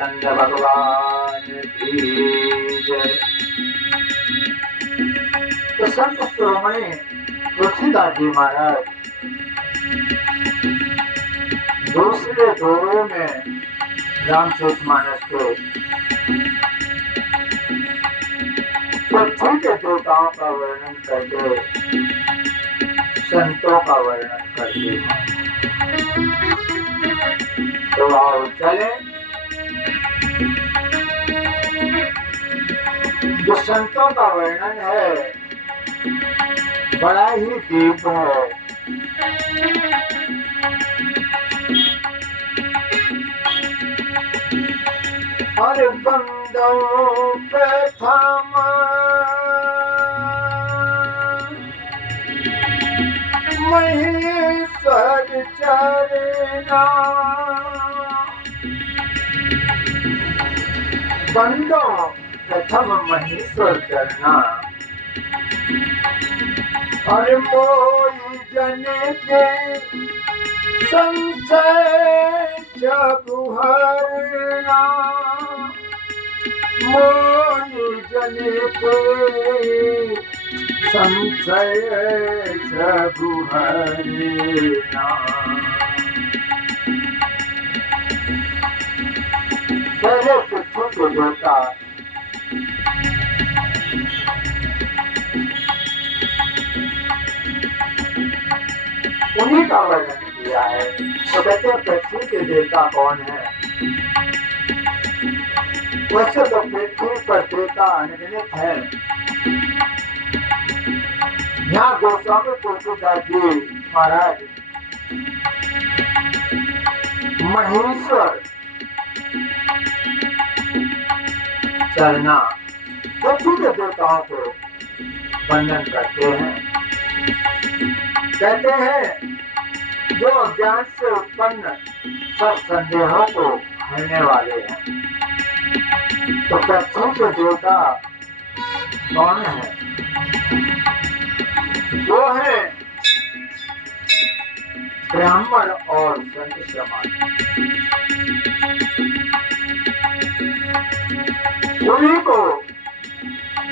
रामचंद्र भगवान की जय। तो संत शिरोमणि तुलसीदास जी महाराज दूसरे दोहे में रामचरितमानस के पृथ्वी के देवताओं का वर्णन करके संतों का वर्णन करते हैं। तो आओ चले, जो संतों का वर्णन है बड़ा ही दीप है। और बंदों प्रथम महेश्वर चरना, बंदों प्रथम महेश्वर चरना, और मोई जन के संचय जगुहरना, मोई जन के संचय जगुहरना। पहले पृथ्वी के देवता उन्हीं का वर्णन किया है। तो कहते हैं पृथ्वी के देवता कौन है? वैसे तो पृथ्वी पर देवता अनगिनत है। यहाँ गोस्वामी तुलसीदास जी महाराज महेश्वर चरना पृथ्वी के देवताओं को वंदन करते हैं। कहते हैं जो अज्ञान से उत्पन्न सब संदेहों को हरने वाले हैं। तो पृथ्वी के देवता कौन है? वो है ब्राह्मण और संत समाज। उन्हीं को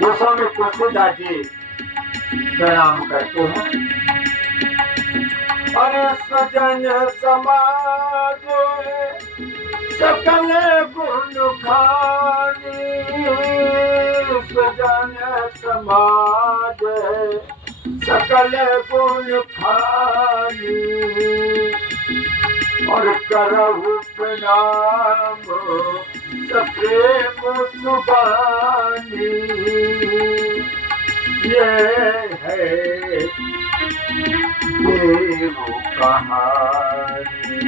गोस्वामी तुलसीदास जी प्रणाम करते हैं। अरे सुजन समाज सकल गुण खानी, सुजन समाज सकल गुण खानी, और करहु प्रणाम सप्रेम सुबानी। ये है देव कहानी,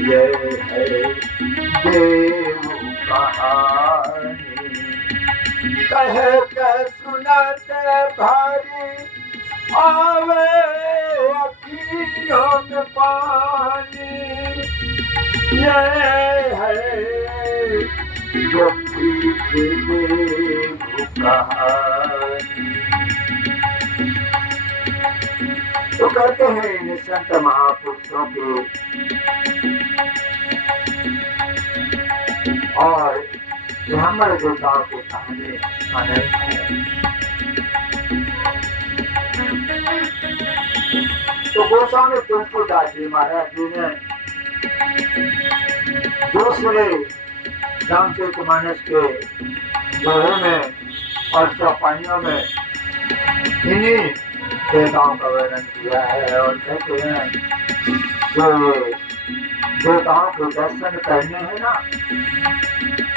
ये है देव कहानी। कह के सुनते भारी आवे अखियों में पानी। ये है देव कहानी। तो कहते हैं इन संत महापुरुषों के और ब्राह्मण देवताओं के कहानी अनंत है। तो गोस्वामी तुलसीदास जी महाराज जी ने दूसरे रामचरितमानस के दोहे में और चौपाइयों में इन्हीं देवताओं का वर्णन किया है। और कहते हैं जो ये देवताओं के दर्शन करने हैं ना,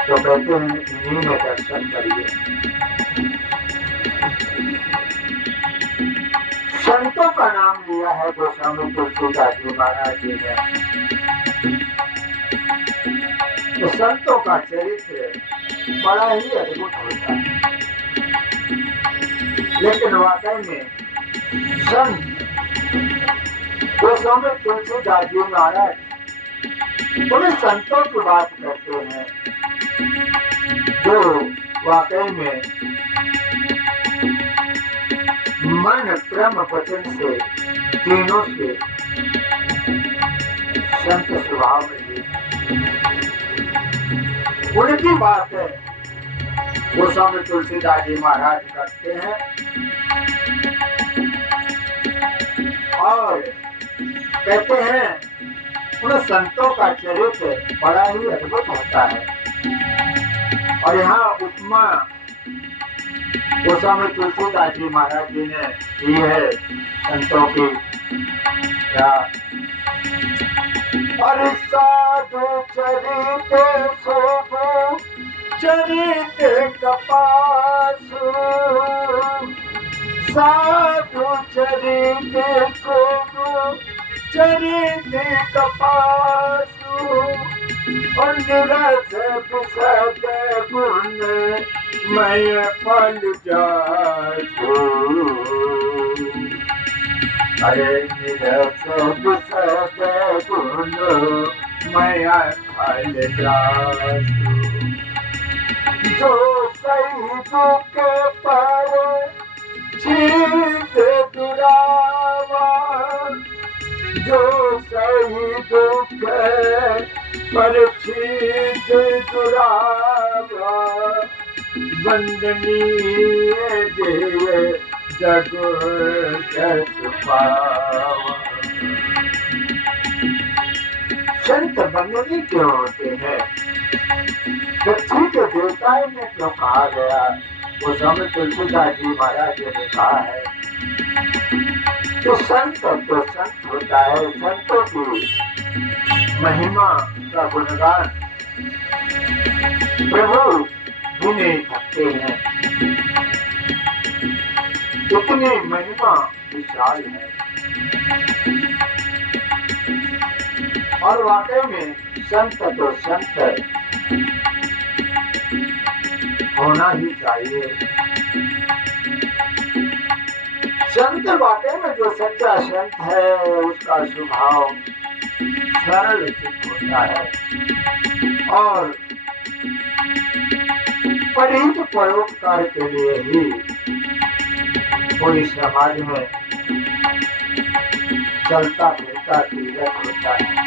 तो कहते हैं इन्हीं में दर्शन करिए। संतों का नाम लिया है गोस्वामी तुलसीदास जी महाराज जी ने। तो संतों का चरित्र बड़ा ही अद्भुत होता है। लेकिन वाकई में संत गोस्वामी तुलसीदास जी महाराज उन संतों की बात करते हैं जो वाकई में मन क्रम वचन से तीनों से संत स्वभाव में उनकी बात है गोस्वामी तुलसीदास जी महाराज करते हैं और कहते हैं उन संतों का चरित्र बड़ा ही अद्भुत होता है। और यहाँ उपमा गोस्वामी तुलसीदास जी महाराज जी ने दी है संतों की। क्या अरे साधु चरित शोभो चरित कपासु, साधु चरित शोभो चरित कपासु, और निरस विशद गुण मय फल जासु। अरे निरस विशद गुण मय फल जासु, जो सही दुख पर छीत दुरावा, जो सही दुख पर छीत दुरावा, वंदनीय देव जग जस पावा। संत वंदनीय क्यों होते हैं? पृथ्वी के देवताओं में क्यों कहा गया? वो स्वामी तुलसीदास जी महाराज ने कहा है कि संत तो संत होता है, संतों की महिमा का गुणगान प्रभु भी नहीं सकते हैं, इतनी महिमा विशाल है। और वाकई में संत तो संत होना ही चाहिए। संत वाकई में जो सच्चा संत है उसका स्वभाव सरल चित्त होता है और परिहित परोपकार के लिए ही कोई समाज में चलता फिरता तीरथ होता है।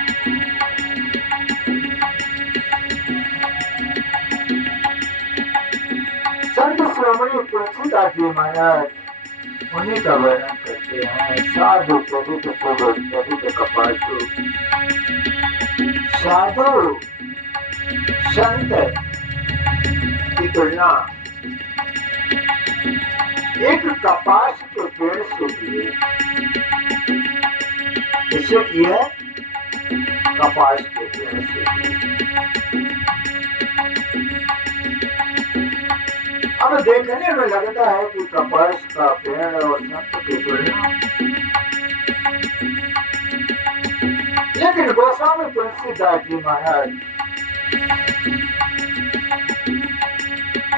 संत श्रोमणी तुलसीदास जी महाराज उन्हीं का वर्णन करते हैं। साधु चरित शोभो चरित कपासु, साधु संत की तुलना एक कपास के पेड़ से किए। इससे की है कपास के पेड़ से। अब देखने में लगता है कि कपास का पेड़ और संत की तुलना, लेकिन गोस्वामी तुलसीदास जी महाराज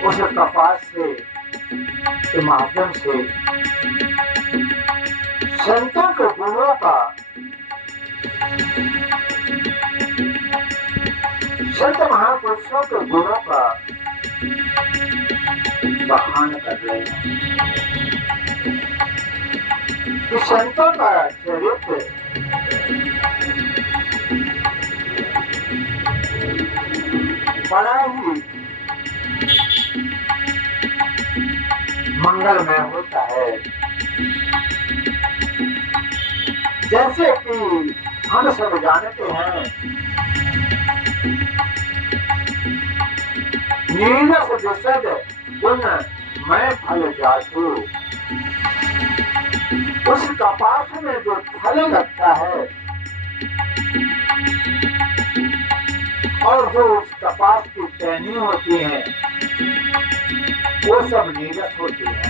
उस कपास के माध्यम से संतों के गुणों का, संत महापुरुषों के गुणों का बखान कर रहे हैं कि संतों का चरित्र बड़ा ही मंगलमय होता है। जैसे कि हम सब जानते हैं नीरस विशद गुण मैं फल जासु, उस कपास में जो फल लगता है और जो उस कपास की टहनी होती है वो सब नीरस होती है।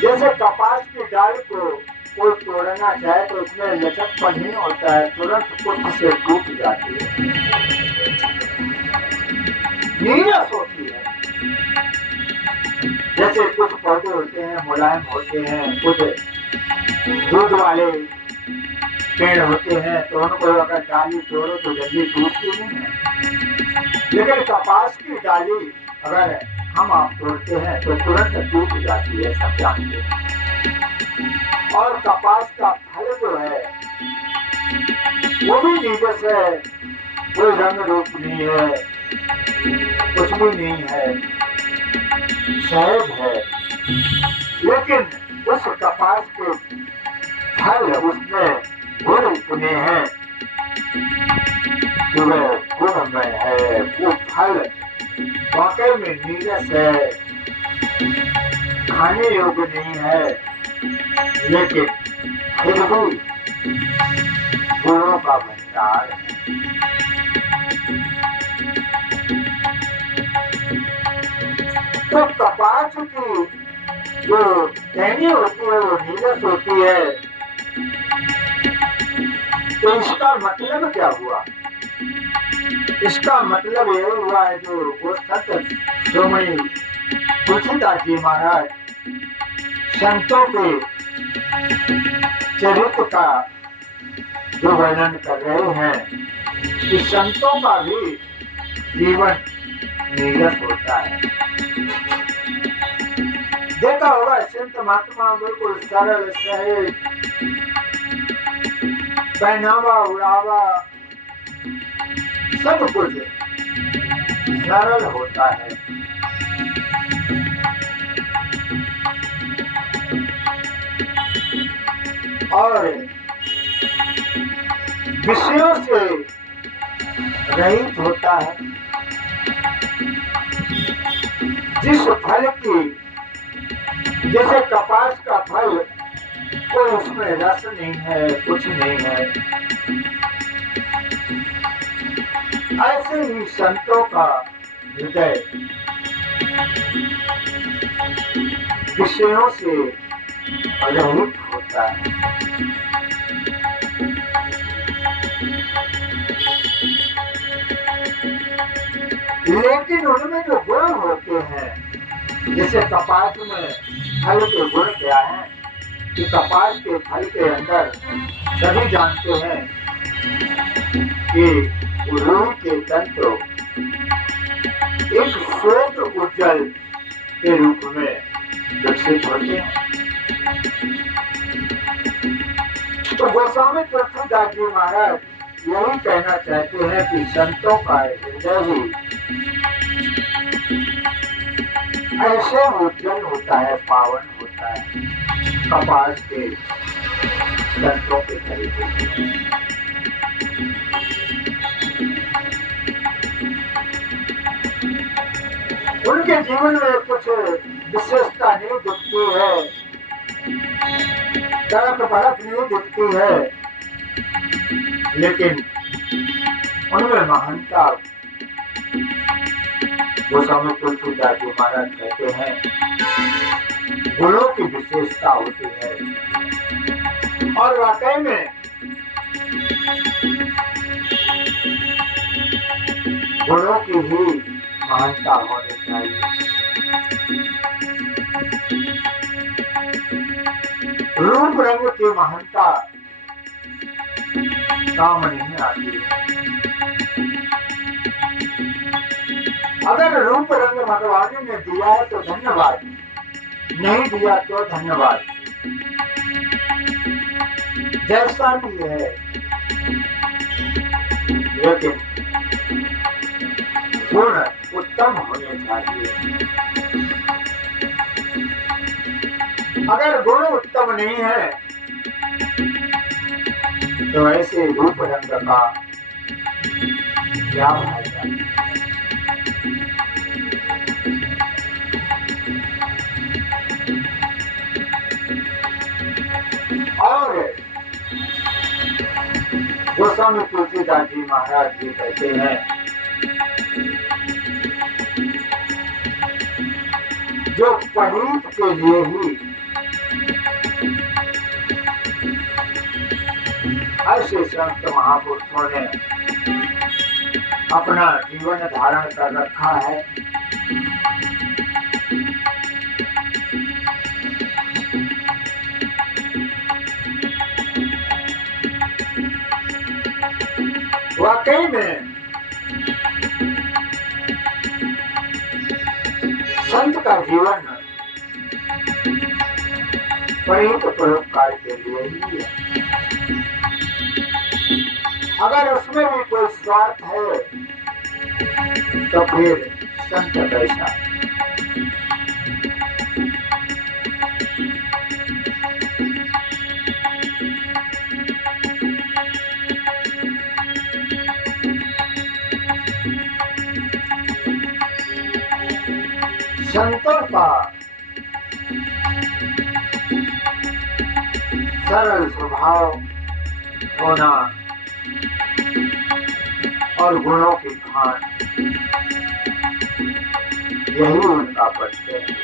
जैसे कपास की डाल को कोई तोड़ना चाहे तो उसमें लचकपन नहीं होता है, तुरंत कुछ से टूट जाती है, नीरस होती है। जैसे कुछ पौधे होते हैं मुलायम होते हैं, कुछ दूध वाले पेड़ होते हैं तो उनको अगर डाली तोड़ो तो जल्दी टूटती नहीं है, लेकिन कपास की डाली अगर हम आप तोड़ते हैं तो तुरंत टूट जाती है, सब जानते हैं। और कपास का फल जो है वो भी नीरस है, कोई रंग रूप नहीं है, कुछ भी नहीं है, सहज है। लेकिन उस कपास के फल उसमें गुण इतने हैं कि वह गुणमय है। वो फल वाकई में नीरस है, खाने योग्य नहीं है, लेकिन फिर भी गुणों का भंडार है। तो कपास की जो टहनी होती है वो नीरस होती है। तो इसका मतलब क्या हुआ? इसका मतलब ये हुआ है जो वो संत शिरोमणि तुलसीदास जी महाराज संतों के चरित्र का जो वर्णन कर रहे हैं कि संतों का भी जीवन नीरस होता है। देखा होगा संत महात्मा बिल्कुल सरल सहज, पहनावा उड़ावा सब कुछ सरल होता है। और विषयों से रहित होता है। जिस फल की, जैसे कपास का फल, कोई उसमें रस नहीं है, कुछ नहीं है, ऐसे ही संतों का हृदय विषयों से रहित होता है। लेकिन उनमें जो गुण होते हैं, जैसे कपास में फल के गुण क्या है कि कपास के फल के अंदर सभी जानते हैं कि रूह के तंत्र एक श्वेत उज्जवल के रूप में विकसित होते हैं। तो गोस्वामी तुलसीदास जी महाराज यही कहना चाहते हैं कि संतों का हृदय ही ऐसे उज्जवल होता है, पावन होता है, कपास के तंत्रों के तरीके। उनके जीवन में कुछ विशेषता नहीं दिखती है, तड़क भड़क नहीं दिखती है, लेकिन उनमें महानता गोस्वामी तुलसीदास जी महाराज कहते हैं गुणों की विशेषता होती है। और वाकई में गुणों की ही महानता होनी चाहिए। रूप रंग की महानता काम नहीं आती है। अगर रूप रंग भगवान ने दिया है तो धन्यवाद, नहीं दिया तो धन्यवाद। जैसा भी है, लेकिन गुण उत्तम होने चाहिए। अगर गुण उत्तम नहीं है तो ऐसे रूप रंग का क्या फायदा? और गोस्वामी तुलसीदास जी महाराज जी कहते हैं जो पनीत के लिए ही ऐसे संत महापुरुषों ने अपना जीवन धारण कर रखा है। वाकई में संत का जीवन परिहित परोपकार के लिए ही है। अगर उसमें भी कोई स्वार्थ है तो फिर संत कैसा? संतों का सरल स्वभाव होना और गुणों की खान, यही उनका परिचय है।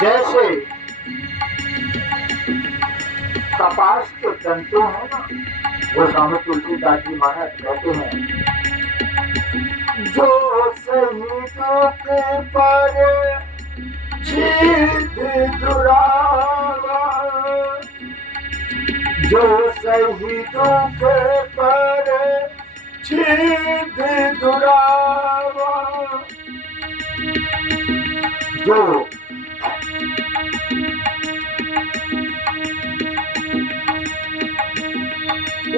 जैसे कपास के तंतु है ना, वो स्वामी तुलसीदास जी महाराज कहते हैं, जो शहीदों के पर छीद दुरावा, जो शहीदों के पर छीद दुरावा, जो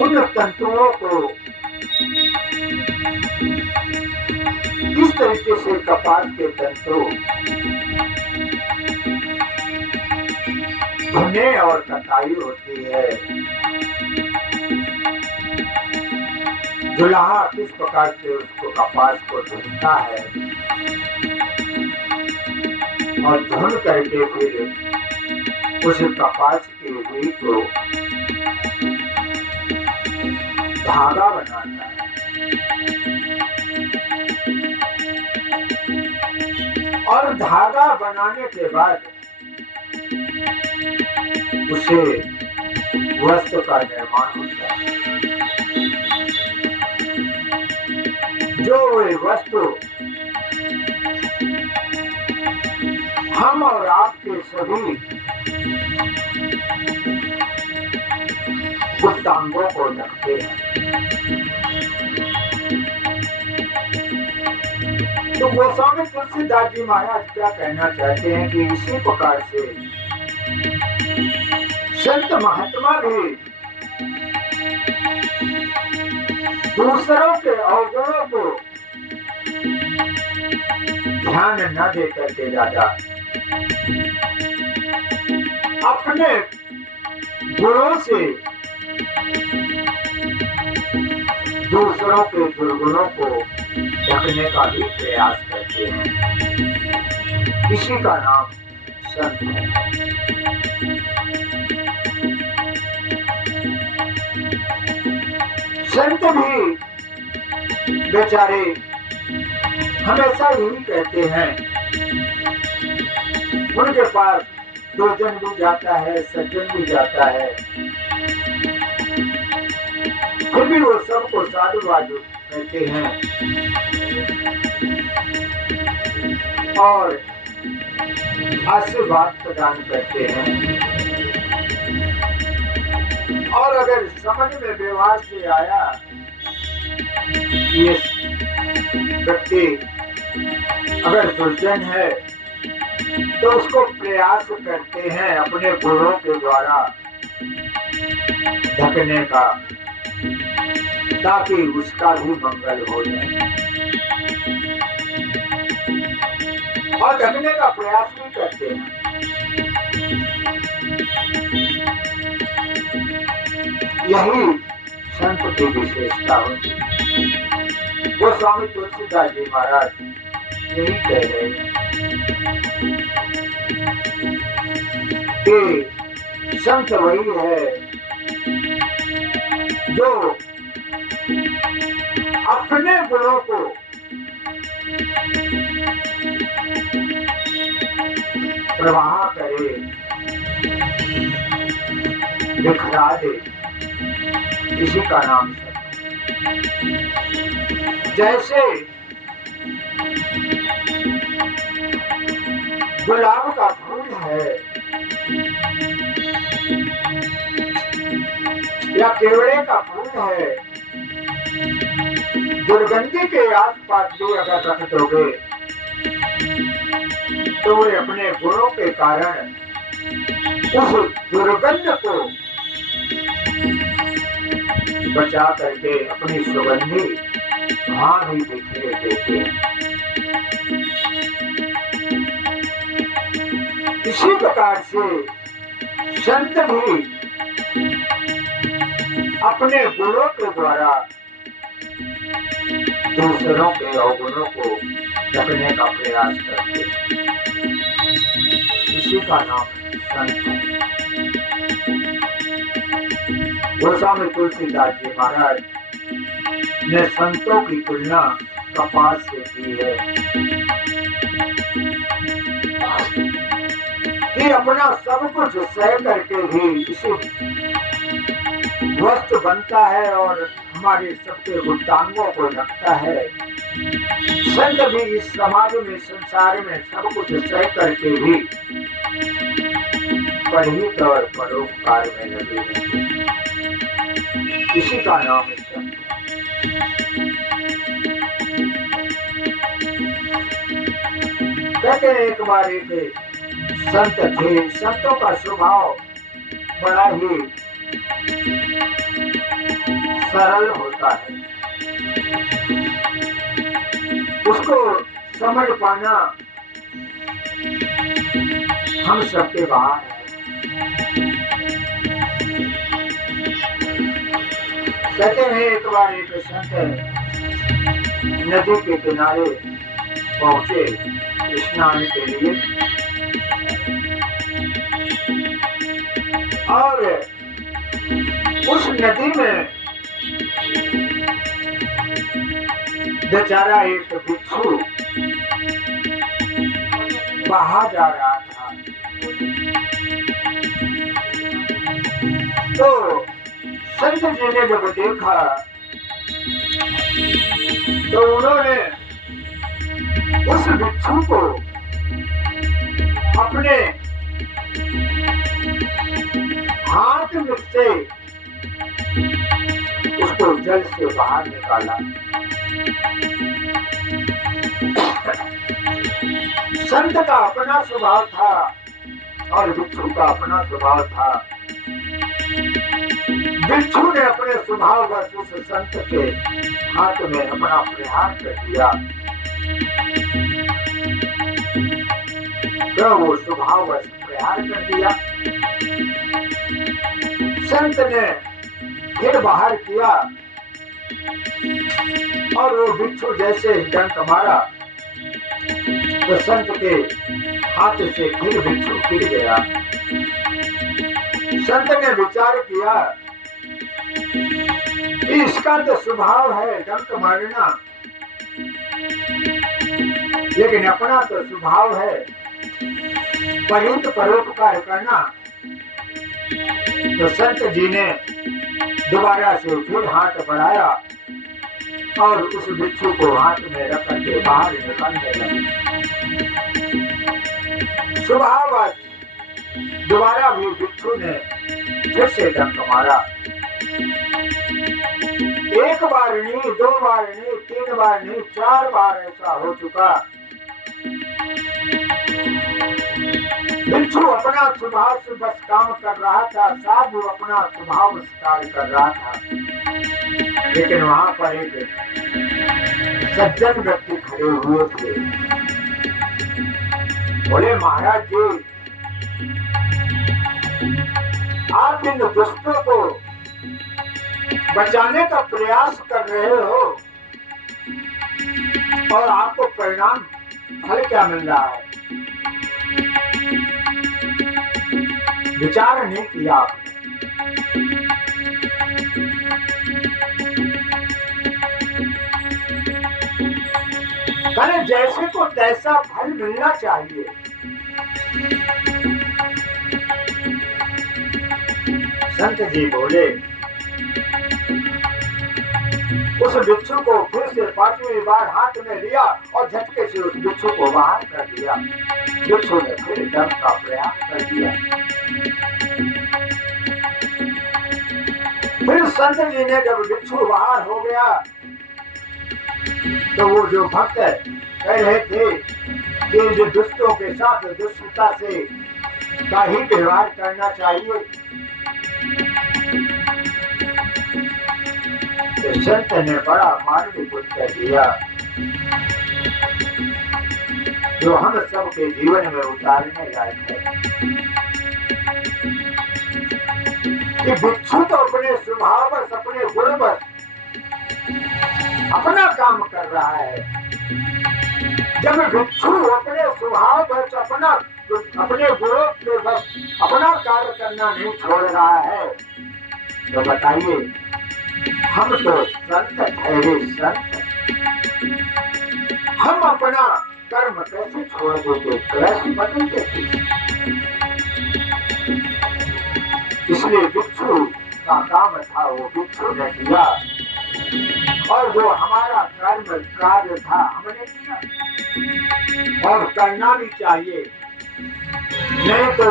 उन तंतुओं को इस तरीके से कपास के तंतु धुने और कटाई होती है, जुलाहा किस प्रकार से उसको कपास को धुनता है और धुन करके फिर उस कपास की रुई को धागा बनाता है, और धागा बनाने के बाद उसे वस्त्र का निर्माण होता है। जो वे वस्तु हम और आपके सभी पुष्टांगों को ढकते हैं। तो गोस्वामी तुलसीदास जी महाराज क्या कहना चाहते हैं कि इसी प्रकार से संत महात्मा भी दूसरों के अवगुणों को ध्यान न दे करके ज्यादा अपने गुणों से दूसरों के दुर्गुणों को ढकने का भी प्रयास करते हैं। इसी का नाम संत है। संत भी बेचारे हमेशा यही कहते हैं, उनके पास दुर्जन भी जाता है, सज्जन भी जाता है, फिर भी वो सबको साधुवाद कहते हैं और आशीर्वाद प्रदान करते हैं। और अगर समझ में व्यवहार से आया ये व्यक्ति अगर दुर्जन है तो उसको प्रयास करते हैं अपने गुणों के द्वारा ढकने का, ताकि उसका भी मंगल हो जाए, और ढकने का प्रयास भी करते हैं। यही संत की विशेषता होती है। वो स्वामी तुलसीदास जी महाराज यही कह रहे हैं कि संत वही है जो अपने गुणों को प्रवाह करे, दिखला दे, इसी का नाम है। जैसे गुलाब का फूल है या केवड़े का फूल है, दुर्गंधी के आसपास भी अगर रख दोगे तो वे अपने गुणों के कारण उस दुर्गंध को बचा करके अपनी सुगंधी वहां भी बिखेर देते हैं। इसी प्रकार से संत भी अपने गुणों के द्वारा दूसरों के अवगुणों को ढकने का प्रयास करते हैं। इसी का नाम संत है। गोस्वामी तुलसीदास जी महाराज ने संतों की तुलना कपास से की है कि अपना सब कुछ सह करके भी इसी वस्त्र बनता है और हमारे सबके गुप्तांगों को रखता है। संत भी इस समाज में संसार में सब कुछ सह करके भी परहित और परोपकार में लगे रहते हैं। इसी का नाम है संत। कहते हैं एक बार एक संत थे। संतों का स्वभाव बड़ा ही सरल होता है। उसको समझ पाना हम सबके बाहर है। कहते हैं एक बार एक संत नदी के किनारे पहुंचे स्नान के लिए और उस नदी में बेचारा एक भिक्षु बहा जा रहा था। तो संत जी ने जब देखा तो उन्होंने उस भिक्षु को अपने हाथ में से उसको जल से बाहर निकाला। संत का अपना स्वभाव था और भिक्षु का अपना स्वभाव था। भिक्षु ने अपने स्वभाव वश उस संत के हाथ में अपना प्रहार कर दिया। तो वो स्वभाव वश प्रहार कर दिया। संत ने फिर बाहर किया और वो भिक्षु जैसे डंक मारा तो संत के हाथ से फिर भिक्षु गिर गया। संत ने विचार किया कि इसका तो स्वभाव है डंक मारना, लेकिन अपना तो स्वभाव है परहित परोपकार करना। तो संत जी ने दोबारा से फिर हाथ बढ़ाया और उस भिक्षु को हाथ में रख करके बाहर निकालने लगे। स्वभाववश दोबारा भी भिक्षु ने फिर से डंक मारा। एक बार नहीं, दो बार नहीं, तीन बार नहीं, 4 बार ऐसा हो चुका। भिक्षु अपना स्वभाव से बस काम कर रहा था, साधु अपना स्वभाव कार्य कर रहा था। लेकिन वहां पर एक सज्जन व्यक्ति खड़े हुए थे। बोले महाराज जी, आप इन दुष्टों को बचाने का प्रयास कर रहे हो और आपको परिणाम फल क्या मिल रहा है? विचार नहीं किया आपने। कहे जैसे को तैसा फल मिलना चाहिए। संत जी बोले, उस भिक्षु को फिर से 5वीं बार हाथ में लिया और झटके से उस भिक्षु को बाहर कर दिया। भिक्षु ने फिर डंक का प्रयास कर दिया। फिर संत जी ने जब भिक्षु बाहर हो गया तो वो जो भक्त कह रहे थे कि जो दुष्टों के साथ दुष्टता से का ही व्यवहार करना चाहिए। तो संत ने बड़ा मार्मिक उत्तर दिया जो हम सबके जीवन में उतारने लायक है कि भिक्षु तो अपने स्वभाववश, अपने गुणवश अपना काम कर रहा है। जब भिक्षु अपने स्वभाववश, अपने गुणों के बस अपना कार्य करना नहीं छोड़ रहा है, तो बताइए हम तो संत ठहरे संत, हम अपना कर्म कैसे छोड़ देते, कैसे बदल देते। इसलिए भिक्षु का काम था वो भिक्षु ने किया, और जो हमारा कर्म कार्य था हमने किया, और करना भी चाहिए। नहीं तो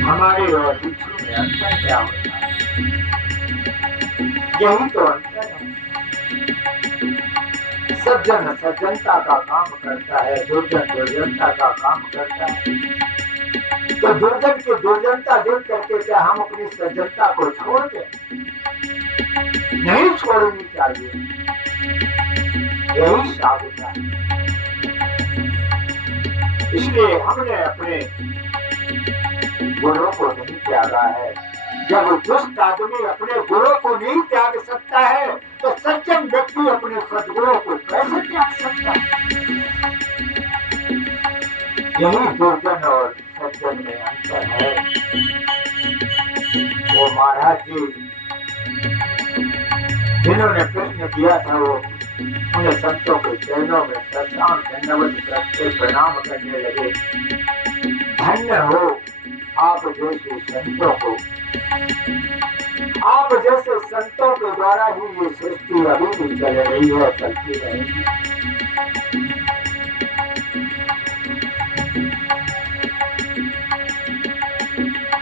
हमारे और भिक्षु में अंतर क्या होता है? यही तो अंतर है। सज्जन सज्जनता का काम करता है, दुर्जन दुर्जनता का काम करता है। तो दुर्जन की दुर्जनता देख करके क्या हम अपनी सज्जनता को छोड़ दें? नहीं छोड़नी चाहिए। यही साधुता है। इसलिए हमने अपने गुणों को नहीं त्यागा है। जब दुष्ट आदमी अपने गुणों को नहीं त्याग सकता है, तो सज्जन व्यक्ति अपने सद्गुणों को कैसे त्याग सकता है? यही दुर्जन और सज्जन में अंतर है। वो महाराज जी जिन्होंने प्रश्न किया था, वो उन्हें संतों के चरणों में साष्टांग दंडवत करके प्रणाम करने लगे। धन्य हो आप जैसे संतों को, आप जैसे संतों के द्वारा ही ये सृष्टि अभी भी चल रही है, चलती रहेगी।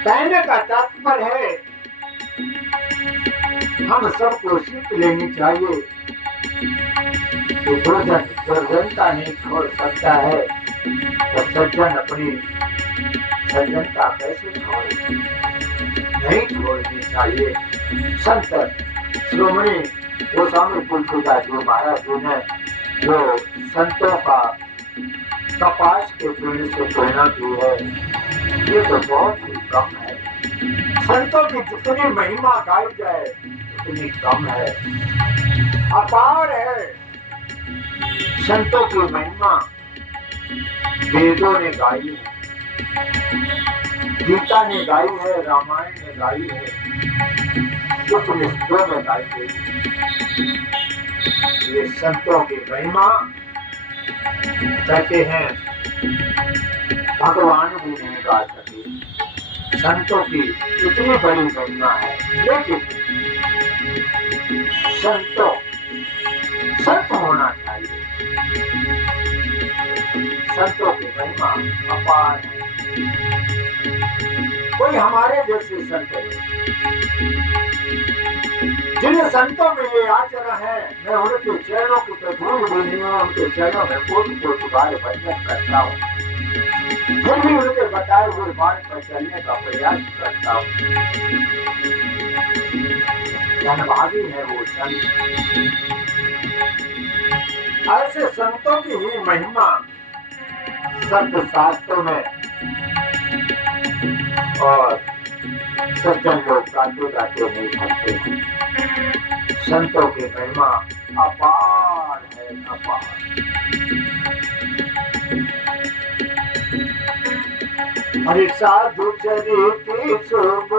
कहने का तात्पर्य है हम सबको सीख लेनी चाहिए कि दुर्जन दुर्जनता नहीं छोड़ सकता है, तो सज्जन अपनी सज्जनता कैसे छोड़े? नहीं छोड़नी चाहिए। संत श्रोमणी गोस्वामी तुलसीदास जी महाराज जी ने जो संतों का कपास के पेड़ से तुलना की है, ये तो बहुत ही कम है। संतों की जितनी महिमा गाई जाए उतनी कम है, अपार है। संतों की महिमा वेदों ने गाई है, गीता ने गाई है, रामायण ने गाई है, उपनिषदों में गाई गई। ये संतों की महिमा कहते हैं भगवान भी नहीं गा सके। संतों की इतनी बड़ी महिमा है, लेकिन संत होना चाहिए। संतों की महिमा अपार है। कोई हमारे जैसे संत नहीं। जिन संतों में ये आचरण है, मैं उनके चरणों की तो धूल भी नहीं हूँ, उनके चरणों में कोटि बार भजन करता हूँ, फिर भी उनके बताए हुए मार्ग पर चलने का प्रयास करता हूँ। धनभागी है वो संत। ऐसे संतों की ही महिमा संत शास्त्रों में और सज्जन लोग गाते गाते नहीं थकते हैं। संतों की महिमा अपार है, अपार। हरि साधु चरित शुभ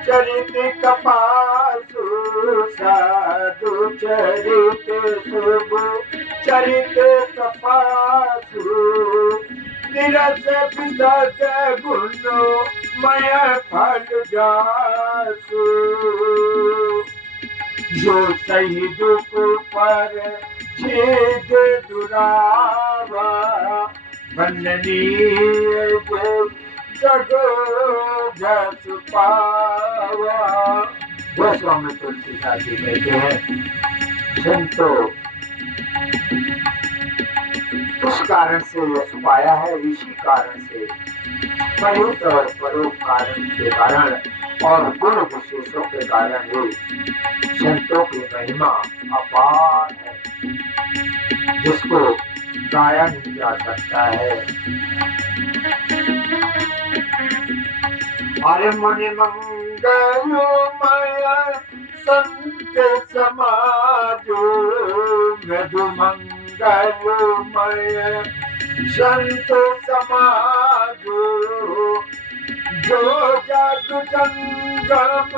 चरित कपासु, साधु चरित शुभ चरित कपासु, निरस विसद गुण मय फल जासु, जो सही दुख पर छेद दुरावा, वंदनीय जग जस पावा। गोस्वामी तुलसीदास जी कहते हैं, संतों इस कारण से यश पाया है, इसी कारण से परिहित और परोपकार के कारण और गुण विशेषों के कारण ही संतों की महिमा अपार है, जिसको गाया नहीं जा सकता है। अरे मुनि मंगलमय संत समाज, मधु मंगलमय संत समाज, जो जग जंगम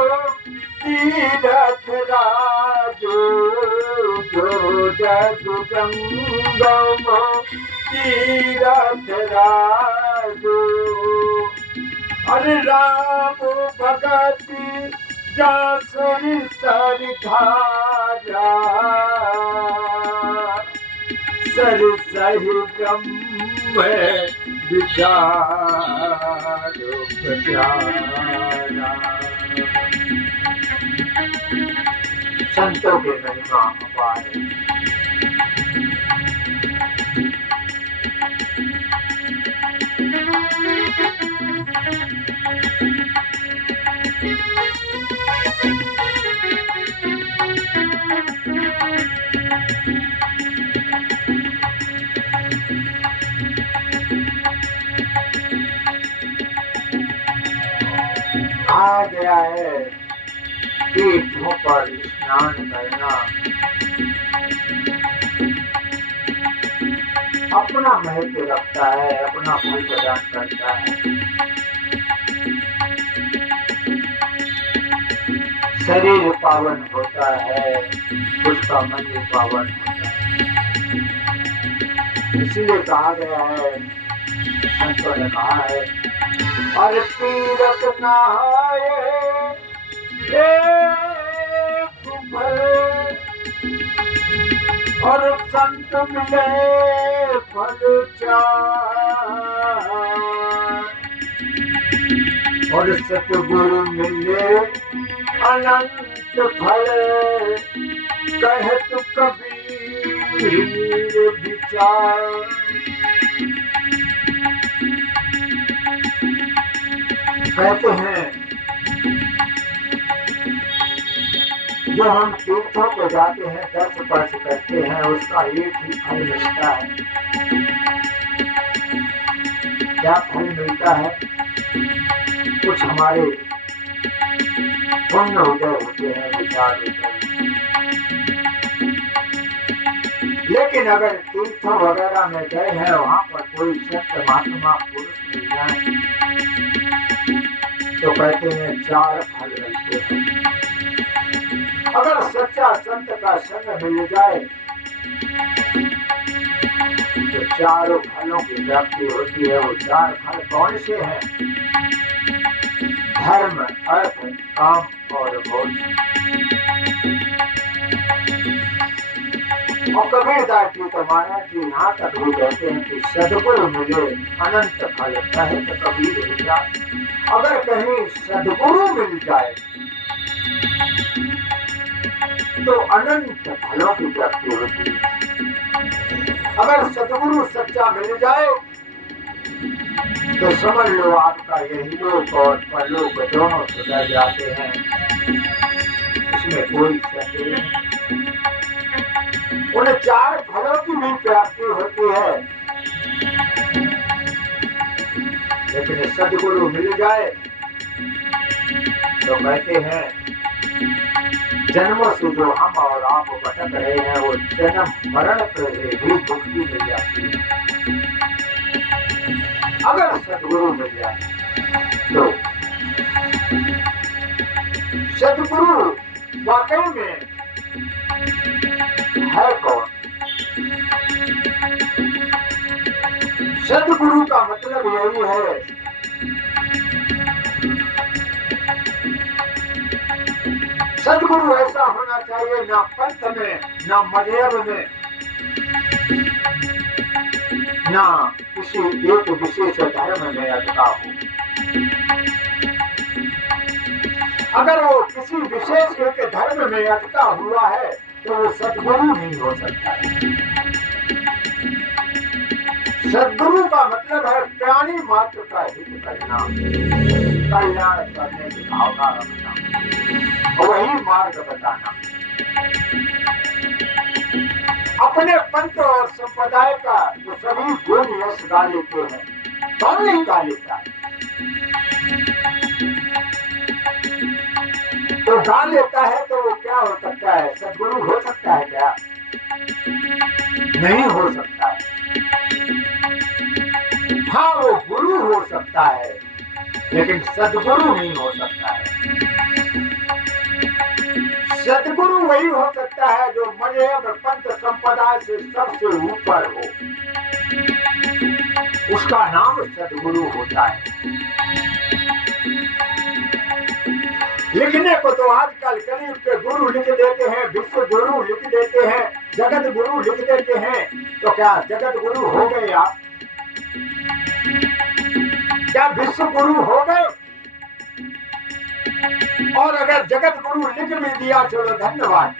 तीरथ राजो, जो जग जंगम तीरथ राजो। अरे राम भगति जासुरी सरधारा, सर सही ब्रह्म विचार प्रचारा। संतों के महिमा अपार है। कहा गया है तीर्थों पर स्नान करना अपना महत्व रखता है, अपना फल प्रदान करता है। शरीर पावन होता है, उसका मन भी पावन होता है। इसीलिए कहा गया है, संतों ने कहा है, और तीरथ नहाए और संत मिले फल चार, और सतगुरु मिले अनंत फल, कहत कबीर विचार। कहते हैं जो हम तीर्थों को जाते हैं, दर्श स्पर्श करते हैं, उसका एक ही फल मिलता है। क्या फल मिलता है? कुछ हमारे पुण्य उदय होते हैं, विचार होते हैं। लेकिन अगर तीर्थों वगैरह में गए हैं, वहां पर कोई संत महात्मा पुरुष मिल जाए तो कहते हैं चार फल मिलते हैं। अगर सच्चा संत का संग मिल जाए तो चारों फलों की प्राप्ति होती है। वो चार फल कौन से हैं? धर्म, अर्थ, काम और मोक्ष। और कबीरदास जी तो महाराज जी यहाँ तक भी कहते हैं कि सदगुरु मिले अनंत फल, कहत कबीर विचार। अगर कहीं सदगुरु मिल जाए तो अनंत फलों की प्राप्ति होती है। अगर सदगुरु सच्चा मिल जाए तो समझ लो आपका यही लोक और परलोक दोनों सुधर जाते हैं, इसमें कोई संदेह नहीं। उन चार फलों की भी प्राप्ति होती है। लेकिन सदगुरु मिल जाए तो कहते हैं जन्मों से जो हम और आप भटक रहे हैं, वो जन्म मरण से भी मुक्ति मिल जाती है। अगर सदगुरु मिल जाए तो सदगुरु वाकई में है कौन? सदगुरु का मतलब यही है सदगुरु ऐसा होना चाहिए, ना पंथ में, ना मजहब में, ना किसी एक विशेष धर्म में अटका हो। अगर वो किसी विशेष एक धर्म में अटका हुआ है तो वो सदगुरु नहीं हो सकता है। सद्गुरु का मतलब है प्राणी मात्र का हित करना, कल्याण करने की भावना रखना, वही मार्ग बताना। अपने पंथ और संप्रदाय का जो सभी गुण यश गा लेते हैं, कौन नहीं गा लेता है? तो गा लेता है तो वो क्या हो सकता है? सद्गुरु हो सकता है क्या? नहीं हो सकता है। हाँ, वो गुरु हो सकता है, लेकिन सद्गुरु नहीं हो सकता है। सद्गुरु वही हो सकता है जो मजहब पंथ संप्रदाय से सबसे ऊपर हो, उसका नाम सद्गुरु होता है। लिखने को तो आजकल कलयुग के गुरु लिख देते हैं, विश्व गुरु लिख देते हैं, जगत गुरु लिख देते हैं। तो क्या जगत गुरु हो गए आप? क्या विश्व गुरु हो गए? और अगर जगत गुरु लिख भी दिया, चलो धन्यवाद,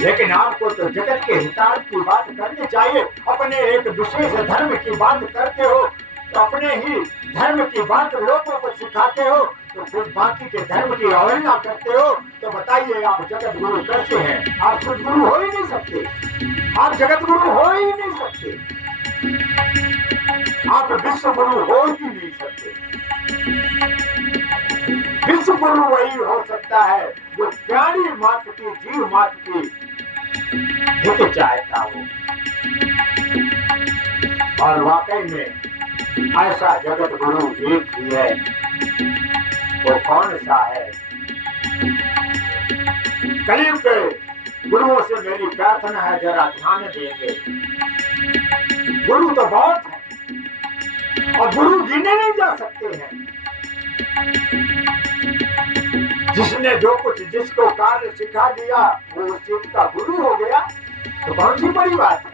लेकिन आपको तो जगत के हितार्थ की बात करनी चाहिए। अपने एक विशेष धर्म की बात करते हो तो अपने ही धर्म की बात लोगों को सिखाते हो, तो फिर बाकी के धर्म की अवहेलना करते हो। तो बताइए आप जगत गुरु कैसे हैं? आप सद्गुरु हो ही नहीं सकते, आप जगत गुरु हो ही नहीं सकते, आप विश्व गुरु हो ही नहीं सकते। विश्व गुरु वही हो सकता है जो प्राणी मात्र की, जीव मात्र की हित चाहता हो। और वाकई में ऐसा जगत गुरु एक ही है। वो कौन सा है? कलयुग के गुरुओं से मेरी प्रार्थना है, जरा ध्यान देंगे। गुरु तो बहुत है और गुरु गिने नहीं जा सकते हैं। जिसने जो कुछ जिसको कार्य सिखा दिया वो उस चीज का गुरु हो गया, तो कौन सी बड़ी बात है।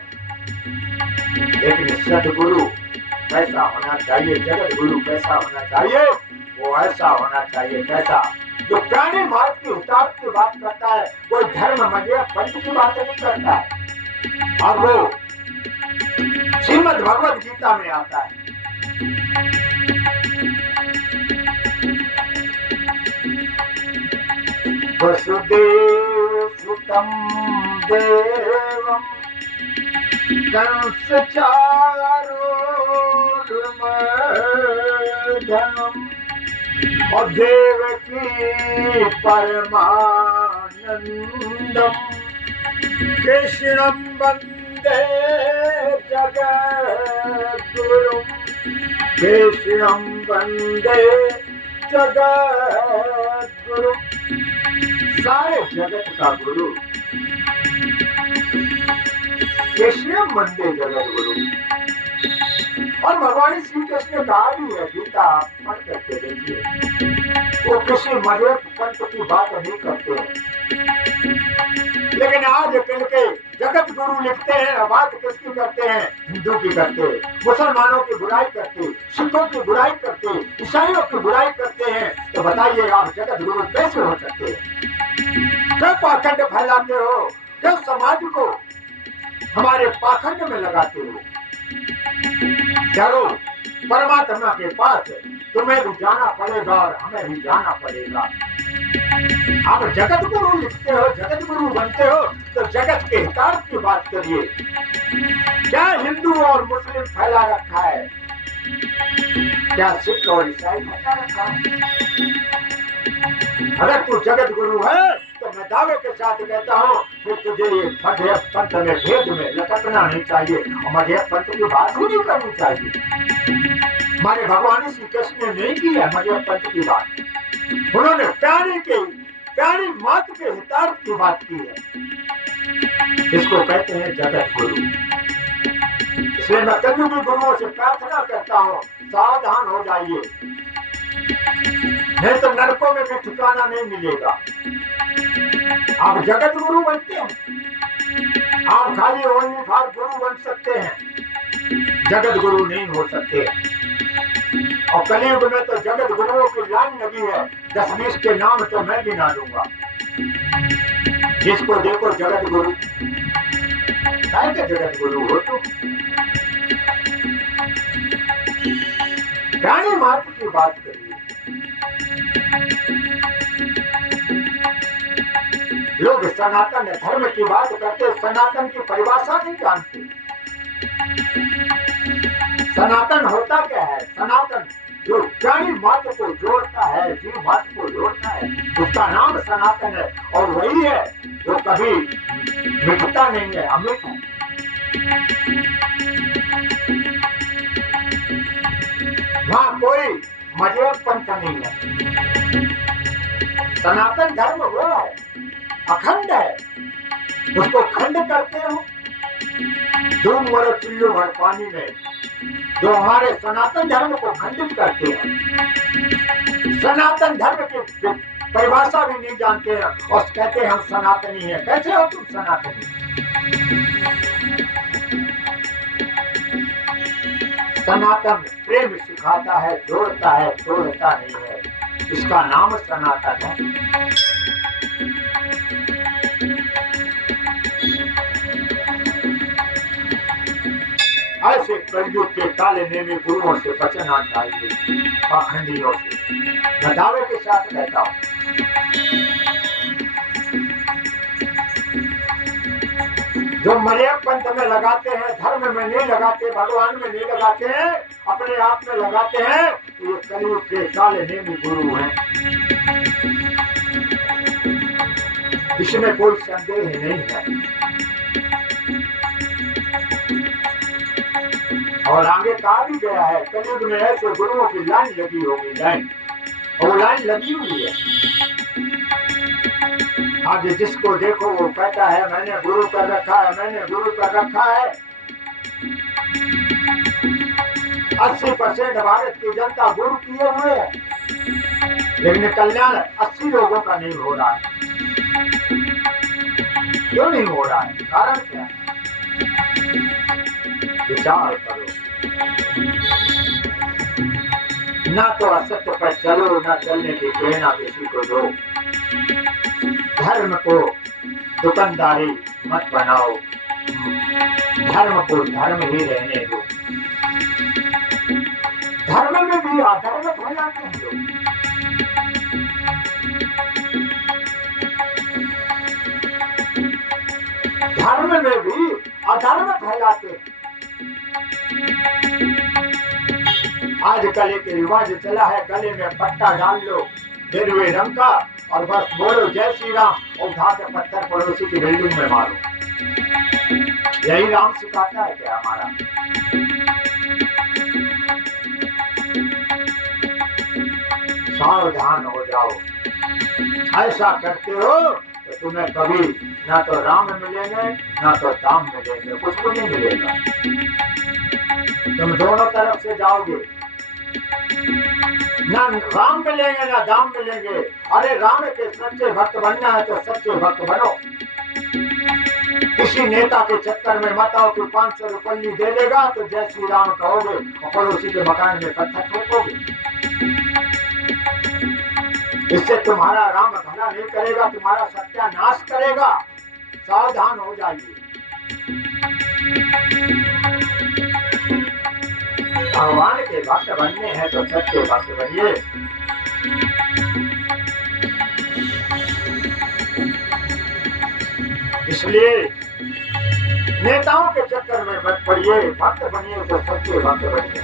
लेकिन सद्गुरु कैसा होना चाहिए? जगत गुरु कैसा होना चाहिए? वो ऐसा होना चाहिए कैसा, जो प्राणी मार्ग की हितार्थ की बात करता है, कोई धर्म मजहब पंथ की बात नहीं करता है। और वो श्रीमद् भगवद गीता में आता है। वसुदेव सुतं देवं कंस चारूरमर्दनम् और देवकी परमानंदम कृष्णं वंदे जगद्गुरुं, कृष्णं वंदे जगद्गुरुं, सारे जगत का गुरु कृष्णं वंदे जगद्गुरुं। और भगवान श्री कृष्ण ने कहा भी है, गीता पढ़ करके देखिए, वो किसी मजहब पंथ की बात नहीं करते हैं। लेकिन आज कल के जगत गुरु लिखते हैं, बात किसकी करते हैं? हिंदू की करते हैं, मुसलमानों की बुराई करते, सिखों की बुराई करते, ईसाइयों की बुराई करते हैं। तो बताइए आप जगत गुरु कैसे हो सकते हैं? क्यों पाखंड फैलाते हो? क्यों समाज को हमारे पाखंड में लगाते हो? चलो परमात्मा के पास तुम्हें भी जाना पड़ेगा और हमें भी जाना पड़ेगा। आप जगत गुरु लिखते हो, जगत गुरु बनते हो, तो जगत के हितार्थ की बात करिए। क्या हिंदू और मुस्लिम फैला रखा है? क्या सिख और ईसाई फैला रखा है? अगर तू जगत गुरु है तो मैं दावे के साथ कहता हूँ कि तुझे ये मजहब पंथ में भेद में लटकना नहीं चाहिए और मजहब पंथ की बात ही नहीं करनी चाहिए। हमारे भगवान श्री कृष्ण ने नहीं की है मजहब पंथ की बात, उन्होंने प्राणी मात्र के हितार्थ की बात की है। इसको कहते हैं जगत गुरु। इसलिए मैं कलयुगी गुरुओं से प्रार्थना करता हूँ, सावधान हो जाइए, नहीं तो नरकों में भी ठिकाना नहीं मिलेगा। आप जगत गुरु बनते हैं, आप खाली ओनली फॉर गुरु बन सकते हैं, जगत गुरु नहीं हो सकते। और कलयुग में तो जगत गुरुओं की लाइन लगी है, 10-20 के नाम तो मैं भी ना लूंगा। जिसको देखो जगत गुरु, जगत गुरु हो तुम। प्राणी मात्र की बात करिए। लोग सनातन धर्म की बात करते, सनातन की परिभाषा नहीं जानते। सनातन होता क्या है? सनातन जो प्राणी मात्र को जोड़ता है, जीव मात्र को जोड़ता है, उसका नाम सनातन है। और वही है जो कभी मिटता नहीं है, अमृत है। वहां कोई मजहब पंथ नहीं है। सनातन धर्म वो है, अखंड है। उसको खंड करते हो धूम भरो चिल्लू भर पानी में। जो हमारे सनातन धर्म को खंडित करते हैं, सनातन धर्म की परिभाषा भी नहीं जानते हैं और कहते हैं हम सनातनी हैं। कैसे हो तुम सनातनी? सनातन प्रेम सिखाता है, जोड़ता है, तोड़ता नहीं है। इसका नाम सनातन है। ऐसे कलयुग के काले नेमी गुरुओं से बचना चाहिए, पाखंडियों से। मैं दावे के साथ कहता हूं, जो मजहब पंथ में लगाते हैं, धर्म में नहीं लगाते, भगवान में नहीं लगाते हैं, अपने आप में लगाते हैं, तो ये कलयुग के काले नेमी गुरु हैं। इसमें कोई संदेह नहीं है। और आगे कहा भी गया है, कलयुग में ऐसे गुरुओं की लाइन लगी होगी, लाइन, और लाइन लगी हुई है। आज जिसको देखो वो कहता है मैंने गुरु कर रखा है, मैंने गुरु कर रखा है। 80% भारत की जनता गुरु किए हुए है, लेकिन कल्याण 80 लोगों का नहीं हो रहा है। क्यों नहीं हो रहा है? कारण क्या है? विचार करो। ना तो असत्य पर चलो, ना चलने की प्रेरणा किसी को दो। धर्म को दुकानदारी मत बनाओ, धर्म को धर्म ही रहने दो। धर्म में भी अधर्म फैलाते हैं लोग। धर्म में भी अधर्म फैलाते हैं। आजकल एक रिवाज चला है, गले में पट्टा डाल लो गेरुए रंग का और बस बोलो जय श्री राम और उठा के पत्थर पड़ोसी की बिल्डिंग में मारो। यही राम सिखाता है क्या हमारा? सावधान हो जाओ। ऐसा करते हो तो तुम्हें कभी ना तो राम मिलेंगे, ना तो दाम मिलेंगे, कुछ को नहीं मिलेगा। तुम दोनों तरफ से जाओगे, ना राम मिलेंगे ना दाम मिलेंगे। अरे राम के सच्चे भक्त बनना है तो सच्चे भक्त बनो। किसी नेता के चक्कर में मत आओ कि 500 रुपये दे देगा तो जय श्री राम कहोगे और पड़ोसी के मकान में पत्थर फेंकोगे। इससे तुम्हारा राम भला नहीं करेगा, तुम्हारा सत्यानाश करेगा। सावधान हो जाइए। भगवान के भक्त बनने हैं तो सच्चे भक्त बनिए। इसलिए नेताओं के चक्कर में मत पड़िए, भक्त बनिए तो सच्चे भक्त बनिए।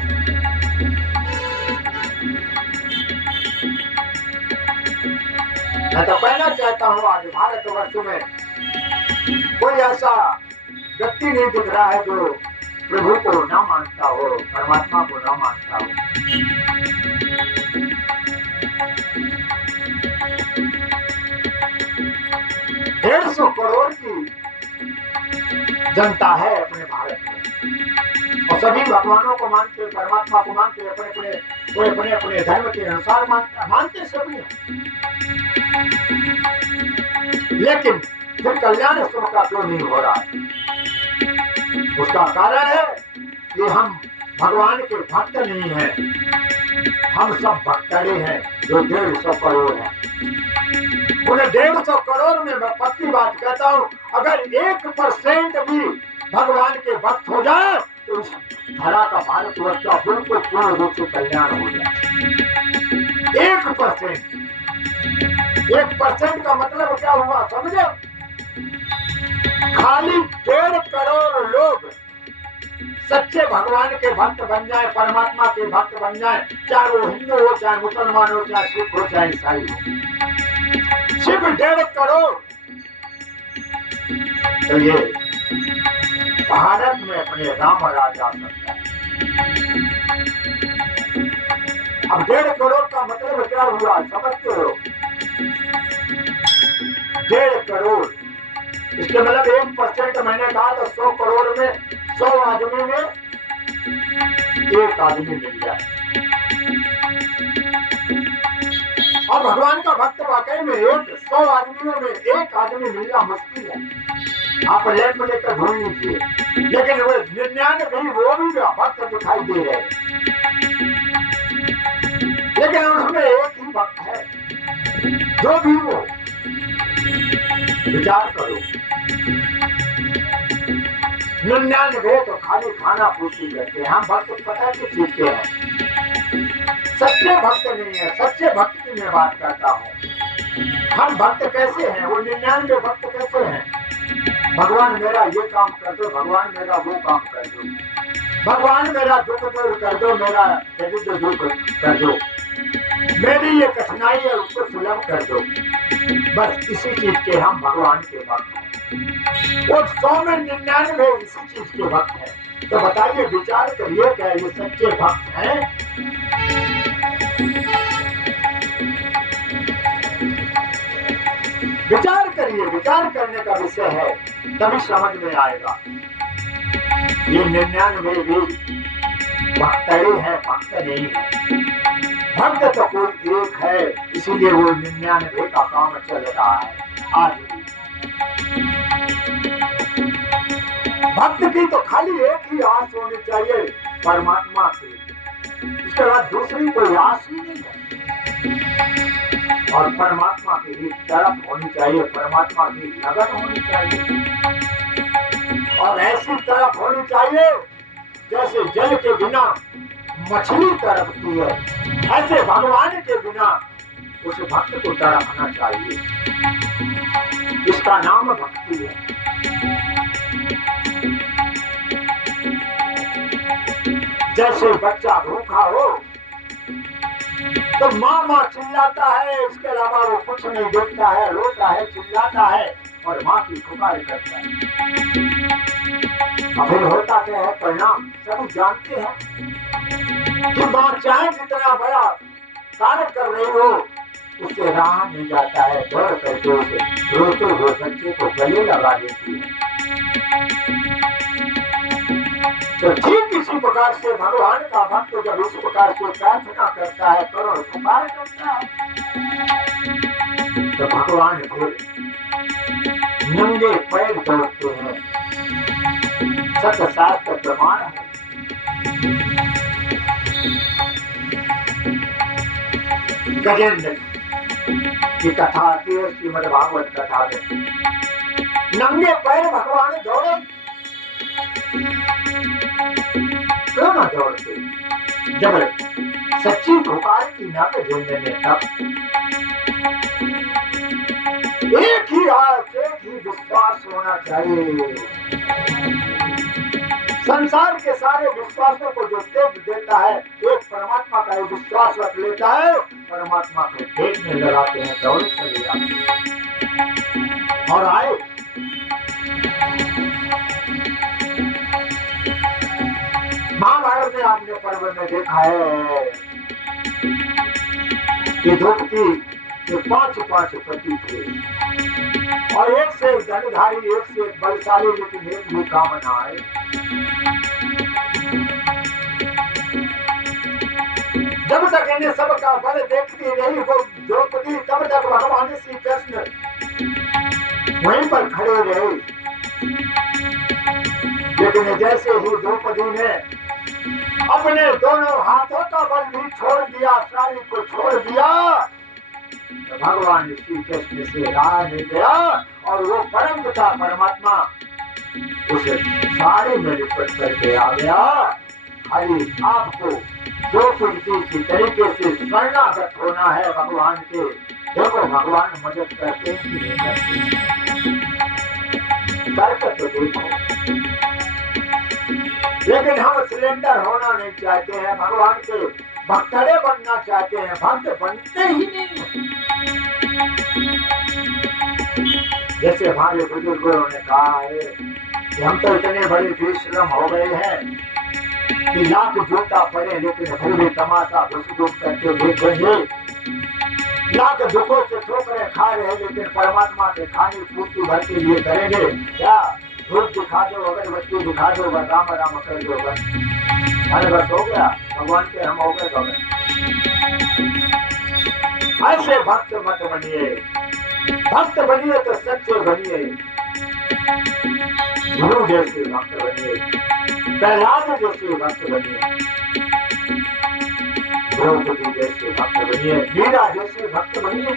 मैं तो कहना चाहता हूँ, आज भारतवर्ष में कोई ऐसा व्यक्ति नहीं दिख रहा है जो प्रभु को ना मानता हो, परमात्मा को ना मानता हो। डेढ़ 150 करोड़ की जनता है अपने भारत में और सभी भगवानों को मानते, परमात्मा को मानते, कोई अपने अपने धर्म के अनुसार मानते सभी हैं। लेकिन फिर कल्याण सुख का क्यों नहीं हो रहा है? उसका कारण है कि हम भगवान के भक्त नहीं हैं। हम सब भक्तड़े हैं जो 150 करोड़ हैं। उन्हें 150 करोड़ में मैं पक्की बात कहता हूं, अगर 1% भी भगवान के भक्त हो जाए तो इस धरा का भारतवर्ष का बिल्कुल पूर्ण रूप से कल्याण हो जाए। 1%, 1% का मतलब क्या हुआ समझे? खाली 1.5 करोड़ लोग सच्चे भगवान के भक्त बन जाए, परमात्मा के भक्त बन जाए, चाहे वो हिंदू हो, चाहे मुसलमान हो, चाहे सिख हो, चाहे ईसाई हो, सिर्फ 1.5 करोड़। तो ये भारत में अपने राम राज आ सकता है। अब 1.5 करोड़ का मतलब क्या हुआ समझते हो? 1.5 करोड़, इसके मतलब 1% मैंने कहा तो 100 करोड़ में 100 आदमी में 1 आदमी मिल जाए। और भगवान का भक्त वाकई में 100 आदमियों में 1 आदमी मिलना मुश्किल है। आप लैंप लेकर ढूंढ लीजिए, लेकिन वो 99 वो भी भक्त दिखाई दे रहे, लेकिन उसमें एक ही भक्त है। जो भी वो, विचार करो। 99 तो खाली खाना पूर्ति करते हैं। हम भक्त पता किस चीज के हैं? सच्चे भक्त नहीं है। सच्चे भक्त की मैं बात करता हूँ। हम भक्त कैसे हैं? वो 99 भक्त कैसे हैं? भगवान मेरा ये काम कर दो, भगवान मेरा वो काम कर दो, भगवान मेरा दुख दूर कर दो, मेरा दरिद्र दूर कर दो, मेरी ये कठिनाई है उसको सुलभ कर दो। बस इसी चीज के हम भगवान के भक्त हैं। वो 100 में 99 इसी चीज के भक्त हैं। तो बताइए, विचार करिए, क्या ये सच्चे भक्त हैं? विचार करिए, विचार करने का विषय है, तभी समझ में आएगा। ये 99 भी भक्तड़े हैं, भक्त नहीं है। भक्त तो कोई एक है, इसीलिए वो 99 का काम चल रहा है आज भी। भक्त की तो खाली एक ही आस होनी चाहिए, परमात्मा की। इसके बाद दूसरी कोई आस ही नहीं है। और परमात्मा की ही तरफ होनी चाहिए, परमात्मा की लगन होनी चाहिए, और ऐसी तरफ होनी चाहिए जैसे जल के बिना मछली तड़पती है, ऐसे भगवान के बिना उस भक्त को तड़पना चाहिए। इसका नाम भक्ति है। जैसे बच्चा भूखा हो तो माँ चिल्लाता है, इसके अलावा वो कुछ नहीं देखता है, रोता है, चिल्लाता है और माँ की पुकार करता है। फिर होता क्या है परिणाम? सभी जानते हैं कि माँ चाहे जितना बड़ा कार्य कर रही हो, उससे रहा नहीं जाता है, दौड़ करके उसे रोते हुए बच्चे को गले लगा देती है। तो ठीक इसी प्रकार से भगवान का भक्त जब इस प्रकार से प्रार्थना करता है, करो पुकार करता है, तो भगवान फिर नंगे पैर दौड़ते हैं। सत्य शास्त्र प्रमाण है। गजेंद्र की कथा आती है श्रीमद्भागवत कथा में। नंगे पैर भगवान दौड़े, क्यों ना दौड़ते? जब सच्ची पुकार की ना गजेंद्र ने, तब एक ही आस, एक ही विश्वास होना चाहिए। संसार के सारे विश्वासों को जो त्याग देता है, एक परमात्मा का विश्वास रख लेता है, परमात्मा को देखने लगाते हैं, दौड़े चले जाते हैं। और आए महाभारत में आपने पर्व में देखा है कि द्रौपदी के 5 पति थे, और एक से एक धनुधारी, एक से एक बलशाली, लेकिन एक भी काम न आए। जब तक इन्हें सबका बल देखती रही वो द्रौपदी, तब तक भगवान श्री कृष्ण वहीं पर खड़े रहे। लेकिन जैसे ही द्रौपदी ने अपने दोनों हाथों का बल भी छोड़ दिया, सारी को छोड़ दिया, तो भगवान श्री कृष्ण से रहा नहीं गया, और वो परम पिता परमात्मा उस साड़ी में लिपट करके आ गया। खाली आपको जो किसी तरीके से शरणागत होना है भगवान के, देखो भगवान मदद करते हैं कि नहीं करते, तो देखो। लेकिन हम सिलेंडर होना नहीं चाहते हैं, भगवान के भक्तड़े बनना चाहते हैं, भक्त बनते ही नहीं है। जैसे हमारे बुजुर्गों ने कहा है कि हम तो इतने बड़े बेशरम हो गए हैं कि लाख जूता पड़े लेकिन फिर भी तमाशा घुस करके देखेंगे, लाख दुखों से ठोकरें खा रहे हैं लेकिन परमात्मा के खाने पूर्ति भर के लिए करेंगे क्या? धूप दिखा दो, अगरबत्ती दिखा दो, राम राम कर दो, बस अरे बस हो गया, भगवान के हम हो गए। तो ऐसे भक्त मत बनिए, भक्त बनिए तो सच्चे बनिए, गुरु जैसे भक्त बनिए, प्रहलाद जैसे भक्त बनिए, द्रौपदी जैसे भक्त बनिए, मीरा जैसे भक्त बनिए।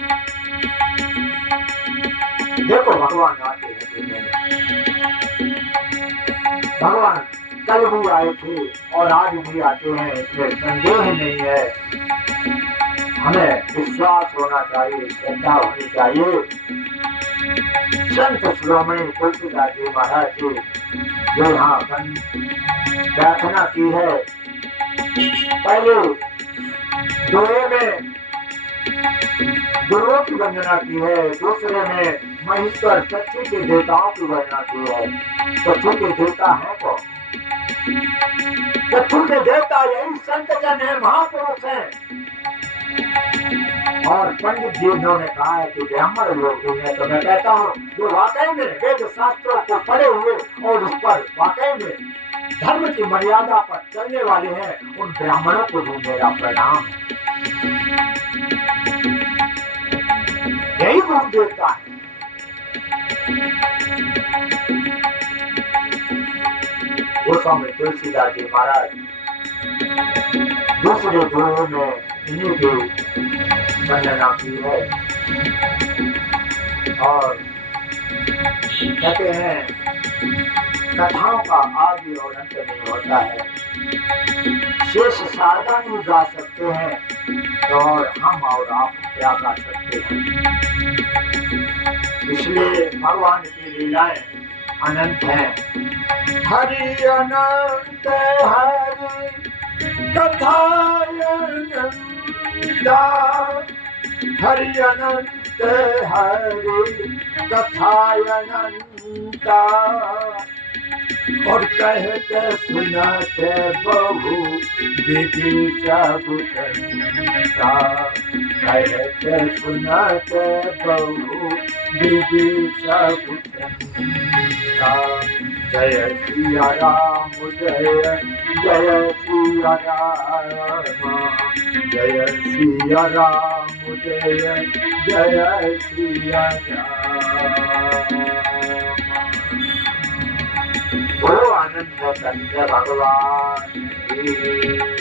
देखो भगवान आते हैं, भगवान कल भी आए थे और आज भी आते हैं, इसमें संदेह नहीं है। हमें विश्वास होना चाहिए, श्रद्धा होनी चाहिए। संत शिरोमणि तुलसीदास जी महाराज जी जो यहाँ प्रार्थना की है, पहले दोहे में गुरुओं की वंदना की है, दूसरे में महेश्वर पृथ्वी के देवताओं की वंदना की है। पृथ्वी के देवता है कौन? पृथ्वी के देवता यही संत जन है, महापुरुष है। और पंडित जी उन्होंने कहा है कि ब्राह्मण लोग भी है। तो मैं कहता हूँ जो वाकई में वेद शास्त्रों को पढ़े हुए और उस पर वाकई में धर्म की मर्यादा पर चलने वाले हैं, उन ब्राह्मणों को भी मेरा प्रणाम। यही गुरु देवता है। गोस्वामी तुलसीदास जी महाराज दूसरे दोहे में इन्हीं की वंदना की है और कहते हैं कथाओं का आदि और अंत नहीं होता है। शेष शारदा नहीं गा सकते हैं और हम और आप क्या गा सकते हैं। इसलिए भगवान की लीलाएं अनंत हैं। हरि अनंत हरि कथा अनंता, हरि अनंत हरि कथा अनंता। और कहते सुनते बहु विदिशा भूषणता, कहते सुनते बहु विदिशा भूषणता। जय सिया राम जय जय सिया राम, जय सिया राम जय जय सिया राम। बोलो आनंद कंद भगवान की।